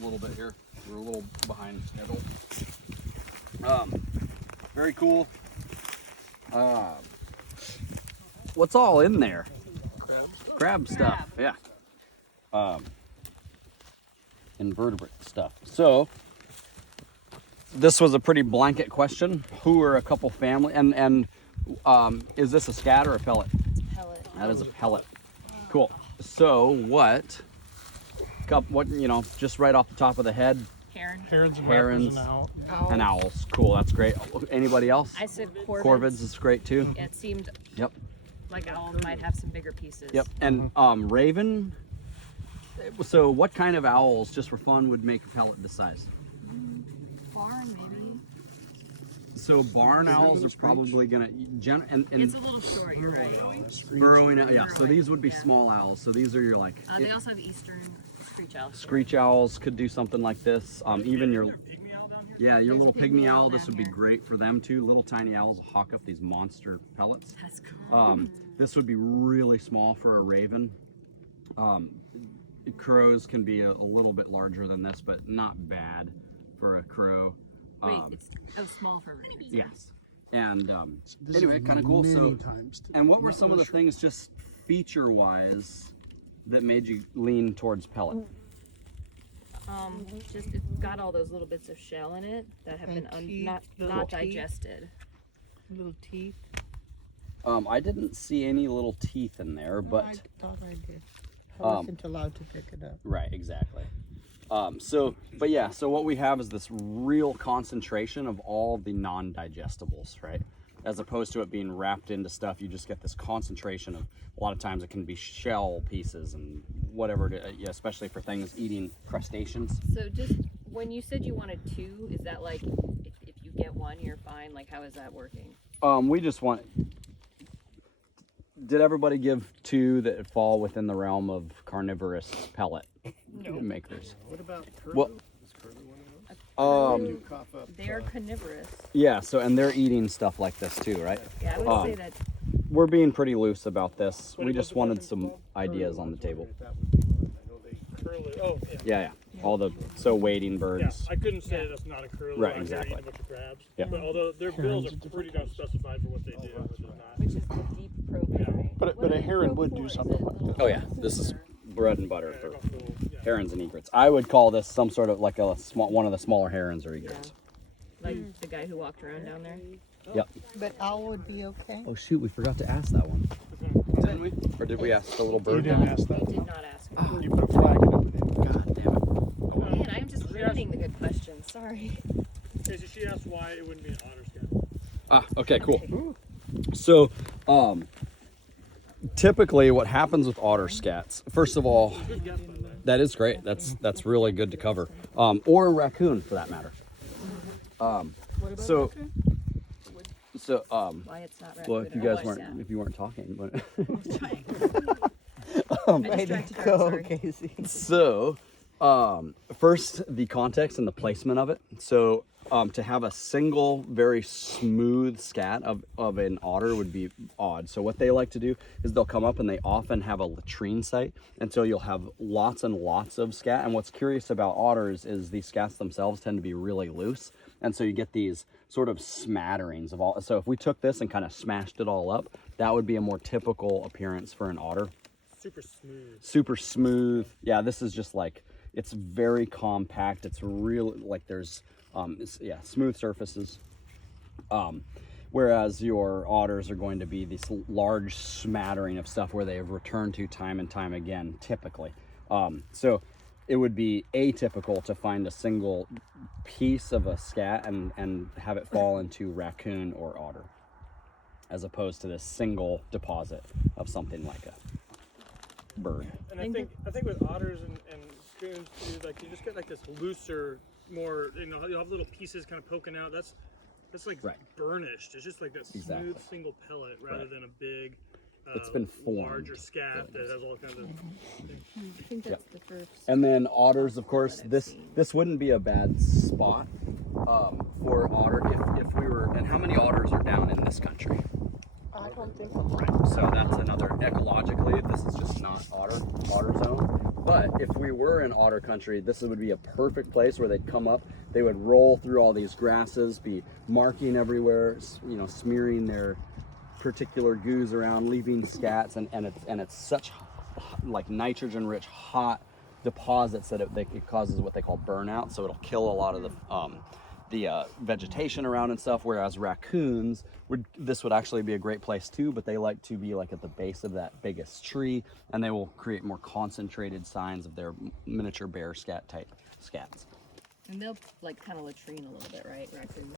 a little bit here. We're a little behind schedule. Very cool. What's all in there? Crab stuff. Yeah. Invertebrate stuff. So this was a pretty blanket question. Who are a couple family and is this a scat or a pellet? It's a pellet. That is a pellet. Cool. So what, you know, just right off the top of the head? Herons, and owls. Cool, that's great. Anybody else? I said corvids. Corvids is great too. Yeah, it seemed Yep. like owls might have some bigger pieces. Yep. And raven. So what kind of owls, just for fun, would make a pellet this size? Barn, maybe. So barn owls are probably gonna and It's a little short, you're right. burrowing. Yeah. So these would be small owls. So these are your like. They also have eastern screech owls. Screech owls could do something like this. Even your your little pygmy owl. This would be great for them too. Little tiny owls will hawk up these monster pellets. That's cool. This would be really small for a raven. Crows can be a little bit larger than this, but not bad for a crow. Wait, it's small for ravens. Yes. And anyway, kind of cool. So, and what were some of the things just feature-wise that made you lean towards pellet? Just it's got all those little bits of shell in it that have been not digested. Little teeth. I didn't see any little teeth in there, but I thought I did. I wasn't allowed to pick it up. right, exactly. So what we have is this real concentration of all the non-digestibles, right? As opposed to it being wrapped into stuff, you just get this concentration of, a lot of times it can be shell pieces and whatever, especially for things eating crustaceans. So just when you said you wanted two, is that like if you get one, you're fine? Like how is that working? We just want, did everybody give two that fall within the realm of carnivorous pellet makers? What about curlew? Well, They are carnivorous. yeah, so, and they're eating stuff like this too, right? Yeah, I would say that. We're being pretty loose about this. We just wanted some ideas on the table. That would be one. I know they curlew. Oh, yeah. Yeah. All the, wading birds. Yeah, I couldn't say that's not a curlew. Right, out there exactly. eating a bunch of crabs. Yeah. But although their bills are pretty much specified for what they do, which is not. Which is the deep probing, right? But a heron would do something like that. Oh yeah, this is bread and butter for Yeah. herons and egrets. I would call this some sort of like one of the smaller herons or egrets. Like the guy who walked around down there. Yep. But owl would be okay. Oh shoot, we forgot to ask that one. Didn't we? Or did we ask the little bird? You didn't ask that. He did not ask me. You put a flag in it. God damn it. Man, I'm just ruining the good questions. Sorry. Okay, so she asked why it wouldn't be an otter scat. Ah, okay, cool. So, typically what happens with otter scats, first of all, Good guess, by the way. that is great. That's really good to cover. Or a raccoon for that matter. So Why it's not well, if you guys raccoon. if you weren't talking, but Way to go, Casey. so first the context and the placement of it. So to have a single very smooth scat of an otter would be odd. So what they like to do is they'll come up and they often have a latrine site, and so you'll have lots and lots of scat. And what's curious about otters is these scats themselves tend to be really loose, and so you get these sort of smatterings of all. So if we took this and kind of smashed it all up, that would be a more typical appearance for an otter. Super smooth. Super smooth. Yeah, this is just like, it's very compact. It's really like there's smooth surfaces. Whereas your otters are going to be this large smattering of stuff where they have returned to time and time again, typically. So it would be atypical to find a single piece of a scat and have it fall into raccoon or otter, as opposed to this single deposit of something like a bird. And I think with otters and spoons too, like you just get like this looser, more, you'll have little pieces kind of poking out. That's like burnished. It's just like that smooth single pellet rather than a big it's been formed. larger scat that has all kinds of things. I think that's the first. And then otters, of course, this wouldn't be a bad spot for otter if we were, and how many otters are down in this country? I don't think so. Right, so that's another, ecologically, this is just not otter zone. But if we were in otter country, this would be a perfect place where they'd come up. They would roll through all these grasses, be marking everywhere, you know, smearing their particular goos around, leaving scats, and it's such like nitrogen-rich, hot deposits that it causes what they call burnout. So it'll kill a lot of the vegetation around and stuff. Whereas raccoons this would actually be a great place too, but they like to be like at the base of that biggest tree, and they will create more concentrated signs of their miniature bear scat type scats. And they'll like kind of latrine a little bit, right, raccoons?